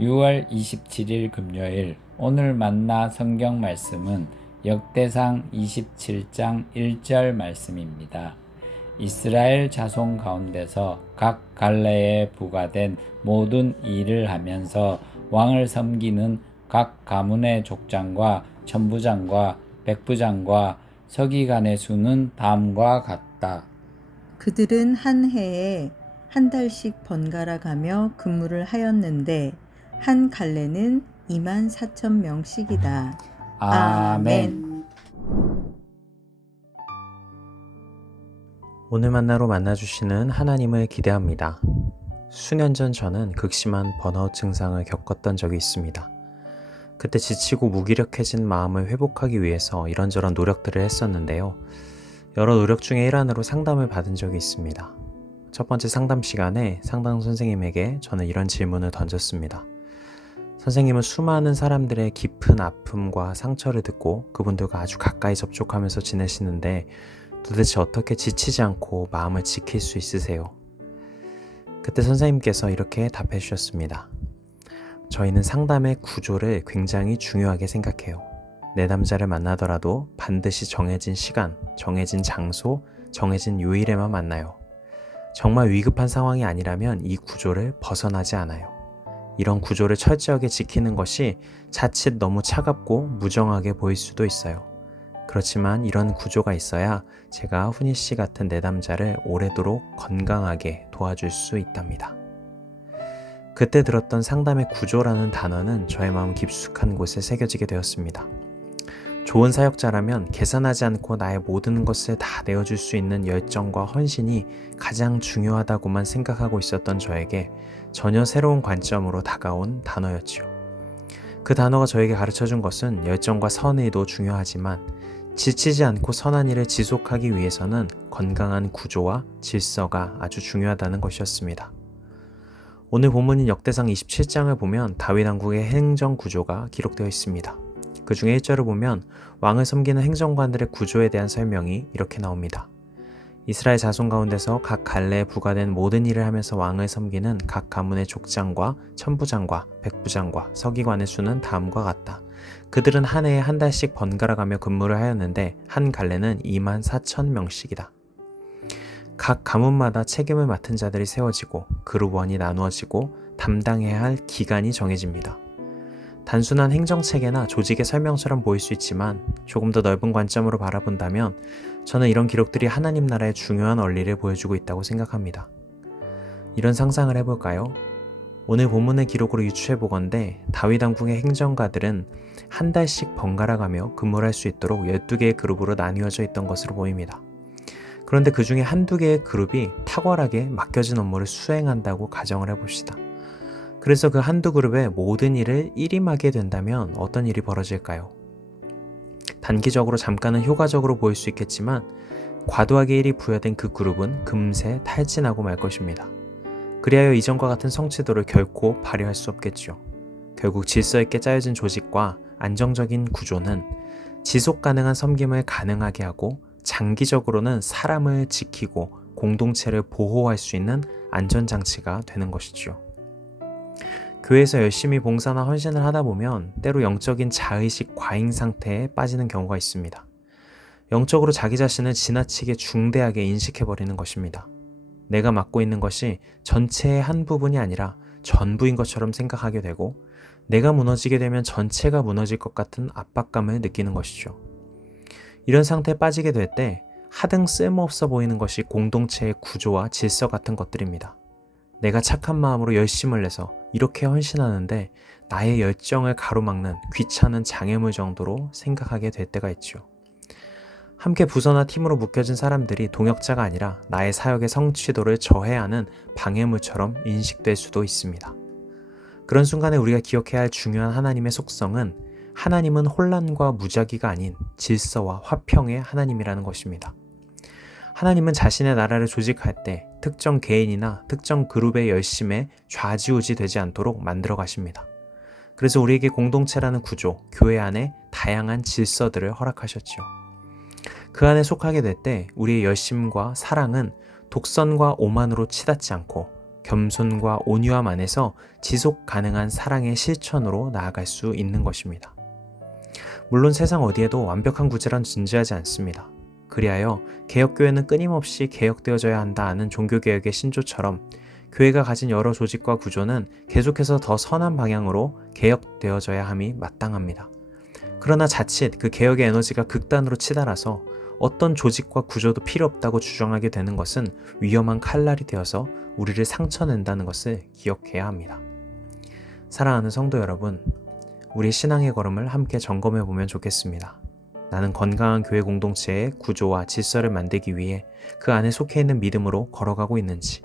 6월 27일 금요일 오늘 만나 성경 말씀은 역대상 27장 1절 말씀입니다. 이스라엘 자손 가운데서 각 갈래에 부과된 모든 일을 하면서 왕을 섬기는 각 가문의 족장과 천부장과 백부장과 서기관의 수는 다음과 같다. 그들은 한 해에 한 달씩 번갈아 가며 근무를 하였는데 한 갈래는 24,000명씩이다. 아멘. 오늘 만나로 만나주시는 하나님을 기대합니다. 수년 전 저는 극심한 번아웃 증상을 겪었던 적이 있습니다. 그때 지치고 무기력해진 마음을 회복하기 위해서 이런저런 노력들을 했었는데요. 여러 노력 중에 일환으로 상담을 받은 적이 있습니다. 첫 번째 상담 시간에 상담 선생님에게 저는 이런 질문을 던졌습니다. 선생님은 수많은 사람들의 깊은 아픔과 상처를 듣고 그분들과 아주 가까이 접촉하면서 지내시는데 도대체 어떻게 지치지 않고 마음을 지킬 수 있으세요? 그때 선생님께서 이렇게 답해 주셨습니다. 저희는 상담의 구조를 굉장히 중요하게 생각해요. 내담자를 만나더라도 반드시 정해진 시간, 정해진 장소, 정해진 요일에만 만나요. 정말 위급한 상황이 아니라면 이 구조를 벗어나지 않아요. 이런 구조를 철저하게 지키는 것이 자칫 너무 차갑고 무정하게 보일 수도 있어요. 그렇지만 이런 구조가 있어야 제가 훈이 씨 같은 내담자를 오래도록 건강하게 도와줄 수 있답니다. 그때 들었던 상담의 구조라는 단어는 저의 마음 깊숙한 곳에 새겨지게 되었습니다. 좋은 사역자라면 계산하지 않고 나의 모든 것을 다 내어줄 수 있는 열정과 헌신이 가장 중요하다고만 생각하고 있었던 저에게 전혀 새로운 관점으로 다가온 단어였지요. 그 단어가 저에게 가르쳐준 것은 열정과 선의도 중요하지만 지치지 않고 선한 일을 지속하기 위해서는 건강한 구조와 질서가 아주 중요하다는 것이었습니다. 오늘 본문인 역대상 27장을 보면 다윗 왕국의 행정 구조가 기록되어 있습니다. 그 중에 1절을 보면 왕을 섬기는 행정관들의 구조에 대한 설명이 이렇게 나옵니다. 이스라엘 자손 가운데서 각 갈래에 부과된 모든 일을 하면서 왕을 섬기는 각 가문의 족장과 천부장과 백부장과 서기관의 수는 다음과 같다. 그들은 한 해에 한 달씩 번갈아 가며 근무를 하였는데 한 갈래는 24,000명씩이다. 각 가문마다 책임을 맡은 자들이 세워지고 그룹원이 나누어지고 담당해야 할 기간이 정해집니다. 단순한 행정체계나 조직의 설명처럼 보일 수 있지만 조금 더 넓은 관점으로 바라본다면 저는 이런 기록들이 하나님 나라의 중요한 원리를 보여주고 있다고 생각합니다. 이런 상상을 해볼까요? 오늘 본문의 기록으로 유추해보건대 다윗 왕궁의 행정가들은 한 달씩 번갈아가며 근무를 할 수 있도록 12개의 그룹으로 나뉘어져 있던 것으로 보입니다. 그런데 그 중에 한두 개의 그룹이 탁월하게 맡겨진 업무를 수행한다고 가정을 해봅시다. 그래서 그 한두 그룹의 모든 일을 일임하게 된다면 어떤 일이 벌어질까요? 단기적으로 잠깐은 효과적으로 보일 수 있겠지만 과도하게 일이 부여된 그 그룹은 금세 탈진하고 말 것입니다. 그리하여 이전과 같은 성취도를 결코 발휘할 수 없겠죠. 결국 질서 있게 짜여진 조직과 안정적인 구조는 지속 가능한 섬김을 가능하게 하고 장기적으로는 사람을 지키고 공동체를 보호할 수 있는 안전장치가 되는 것이죠. 교회에서 열심히 봉사나 헌신을 하다 보면 때로 영적인 자의식 과잉 상태에 빠지는 경우가 있습니다. 영적으로 자기 자신을 지나치게 중대하게 인식해버리는 것입니다. 내가 맡고 있는 것이 전체의 한 부분이 아니라 전부인 것처럼 생각하게 되고 내가 무너지게 되면 전체가 무너질 것 같은 압박감을 느끼는 것이죠. 이런 상태에 빠지게 될 때 하등 쓸모없어 보이는 것이 공동체의 구조와 질서 같은 것들입니다. 내가 착한 마음으로 열심을 내서 이렇게 헌신하는데 나의 열정을 가로막는 귀찮은 장애물 정도로 생각하게 될 때가 있죠. 함께 부서나 팀으로 묶여진 사람들이 동역자가 아니라 나의 사역의 성취도를 저해하는 방해물처럼 인식될 수도 있습니다. 그런 순간에 우리가 기억해야 할 중요한 하나님의 속성은 하나님은 혼란과 무작위가 아닌 질서와 화평의 하나님이라는 것입니다. 하나님은 자신의 나라를 조직할 때 특정 개인이나 특정 그룹의 열심에 좌지우지 되지 않도록 만들어 가십니다. 그래서 우리에게 공동체라는 구조, 교회 안에 다양한 질서들을 허락하셨죠. 그 안에 속하게 될 때 우리의 열심과 사랑은 독선과 오만으로 치닫지 않고 겸손과 온유함 안에서 지속 가능한 사랑의 실천으로 나아갈 수 있는 것입니다. 물론 세상 어디에도 완벽한 구제란 존재하지 않습니다. 그리하여 개혁교회는 끊임없이 개혁되어져야 한다는 종교개혁의 신조처럼 교회가 가진 여러 조직과 구조는 계속해서 더 선한 방향으로 개혁되어져야 함이 마땅합니다. 그러나 자칫 그 개혁의 에너지가 극단으로 치달아서 어떤 조직과 구조도 필요 없다고 주장하게 되는 것은 위험한 칼날이 되어서 우리를 상처낸다는 것을 기억해야 합니다. 사랑하는 성도 여러분, 우리 신앙의 걸음을 함께 점검해 보면 좋겠습니다. 나는 건강한 교회 공동체의 구조와 질서를 만들기 위해 그 안에 속해 있는 믿음으로 걸어가고 있는지,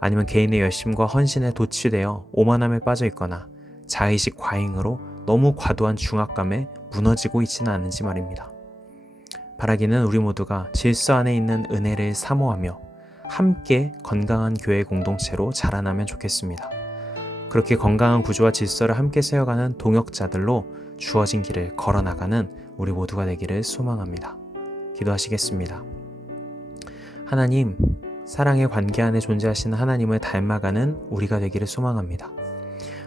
아니면 개인의 열심과 헌신에 도취되어 오만함에 빠져 있거나 자의식 과잉으로 너무 과도한 중압감에 무너지고 있지는 않은지 말입니다. 바라기는 우리 모두가 질서 안에 있는 은혜를 사모하며 함께 건강한 교회 공동체로 자라나면 좋겠습니다. 그렇게 건강한 구조와 질서를 함께 세워가는 동역자들로 주어진 길을 걸어나가는 우리 모두가 되기를 소망합니다. 기도하시겠습니다. 하나님, 사랑의 관계 안에 존재하시는 하나님을 닮아가는 우리가 되기를 소망합니다.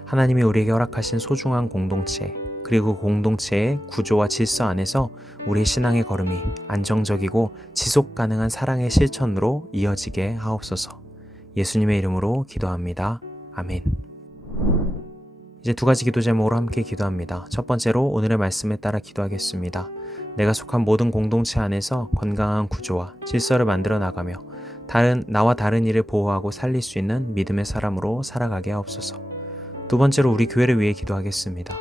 하나님이 우리에게 허락하신 소중한 공동체, 그리고 공동체의 구조와 질서 안에서 우리의 신앙의 걸음이 안정적이고 지속 가능한 사랑의 실천으로 이어지게 하옵소서. 예수님의 이름으로 기도합니다. 아멘. 이제 두 가지 기도 제목으로 함께 기도합니다. 첫 번째로 오늘의 말씀에 따라 기도하겠습니다. 내가 속한 모든 공동체 안에서 건강한 구조와 질서를 만들어 나가며 나와 다른 이를 보호하고 살릴 수 있는 믿음의 사람으로 살아가게 하옵소서. 두 번째로 우리 교회를 위해 기도하겠습니다.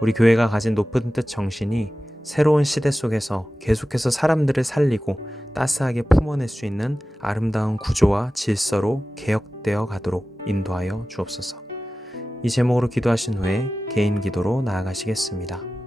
우리 교회가 가진 높은 뜻 정신이 새로운 시대 속에서 계속해서 사람들을 살리고 따스하게 품어낼 수 있는 아름다운 구조와 질서로 개혁되어 가도록 인도하여 주옵소서. 이 제목으로 기도하신 후에 개인 기도로 나아가시겠습니다.